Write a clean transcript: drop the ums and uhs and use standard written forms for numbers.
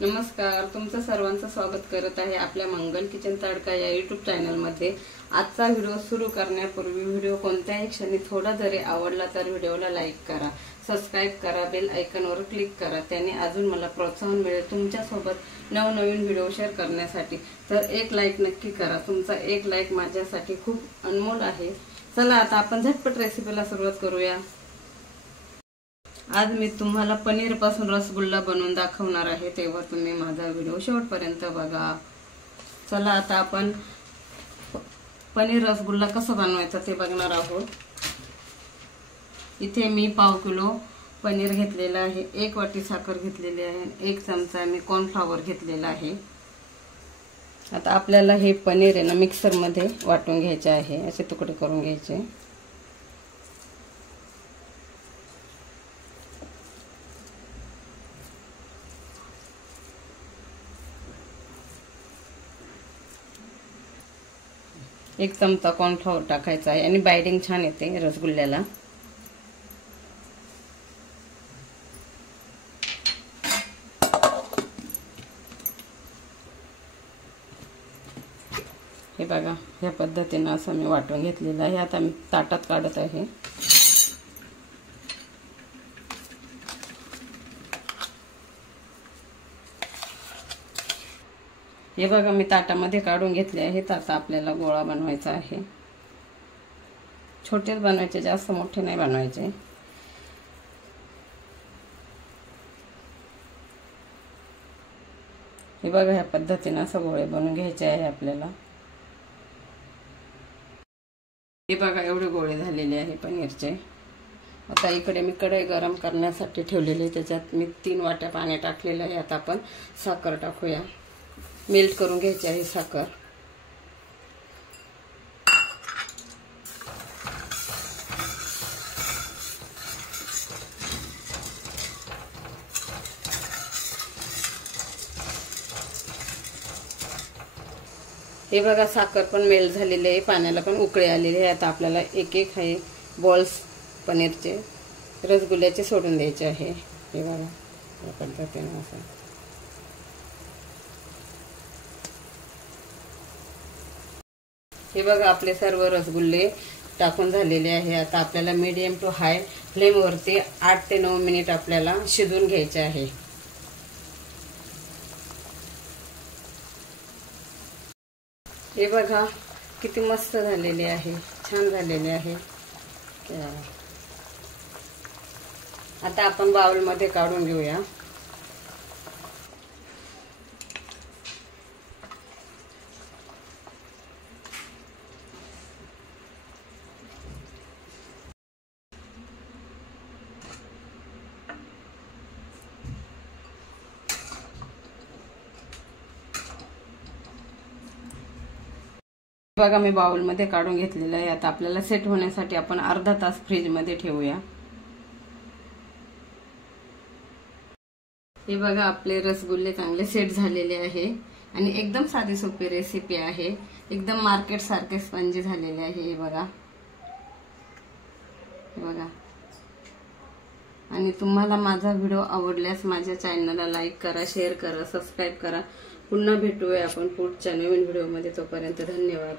नमस्कार, तुमचं सर्वांचं स्वागत करत आहे आपल्या मंगल किचन तडका या युट्यूब चॅनलमध्ये। आजचा व्हिडिओ सुरू करण्यापूर्वी व्हिडिओ कोणत्याही क्षणी थोडा जरी आवडला तर व्हिडिओला लाईक करा, सबस्क्राइब करा, बेल आयकॉनवर क्लिक करा, त्याने अजून मला प्रोत्साहन मिळेल तुमच्यासोबत नवनवीन व्हिडिओ शेअर करण्यासाठी। तर एक लाईक नक्की करा, तुमचा एक लाईक माझ्यासाठी खूप अनमोल आहे। चला आता आपण झटपट रेसिपीला सुरुवात करूया। आज मी तुम्हाला पनीर पासून रसगुल्ला बनवून दाखवणार आहे, तेव्हा तुम्ही माझा व्हिडिओ शेवटपर्यंत बघा। चला आता आपण पनीर रसगुल्ला कसं बनवायचं ते बघणार आहोत। इथे मी पाव किलो पनीर घेतलेला आहे, 1 वाटी साखर घेतलेली आहे, 1 चमचा मी कॉर्नफ्लॉवर घेतलेला आहे। आता आपल्याला हे पनीर आहे ना मिक्सर मध्ये वाटून घ्यायचे आहे, असे तुकडे करून घ्यायचे। एक चमचा कॉर्नफ्लॉवर टाकायचा आहे आणि बाइंडिंग छान येते रसगुल्ल्याला। हे बघा, या पद्धतीने असं मी वाटून घेतलेलं आहे। आता मी ताटात काढत आहे। हे बघा मी ताटामध्ये काढून घेतले आहे। आता आपल्याला गोळा बनवायचा आहे। छोटेच बनवायचे, जास्त मोठे नाही बनवायचे। हे बघा, ह्या पद्धतीने असं गोळे बनवून घ्यायचे आहे आपल्याला। हे बघा एवढे गोळे झालेले आहे पनीरचे। आता इकडे मी कढई गरम करण्यासाठी ठेवलेली आहे, त्याच्यात मी 3 वाट्या पाणी टाकलेलं आहे। आता आपण साखर टाकूया, मेल्ट करून घ्यायची आहे साखर। हे बघा साखर पण मेल्ट झालेली आहे, पाण्याला पण उकळी आलेली आहे। आता आपल्याला एक एक हे बॉल्स पनीरचे रसगुल्ल्याचे सोडून द्यायचे आहे। हे बघा या पद्धतीने असं। हे बघा आपले सर्व रसगुल्ले टाकून झालेले आहे। आता आपल्याला मीडियम टू हाय फ्लेम वरती 8 ते 9 मिनिट आपल्याला शिजवून घ्यायचे आहे। हे बघा किती मस्त झालेले आहे, छान झालेले आहे। आता आपण बाउल मध्ये काढून घेऊया। बघा मी बाउल मध्ये काढून घेतलेलं आहे। आता आपल्याला सेट होण्यासाठी आपण अर्धा तास फ्रीज मध्ये ठेवूया। हे बघा आपले रसगुल्ले चांगले सेट झालेले आहे आणि एकदम साधी सोपी रेसिपी आहे, एकदम मार्केट सारखे स्पंजी झालेले आहे। हे बघा, हे बघा। आणि तुम्हाला माझा व्हिडिओ आवडल्यास माझ्या चॅनलला लाईक करा, शेअर करा, सबस्क्राइब करा। पुन्हा भेटूया आपण पुढच्या नवीन व्हिडिओ मध्ये, तोपर्यंत धन्यवाद।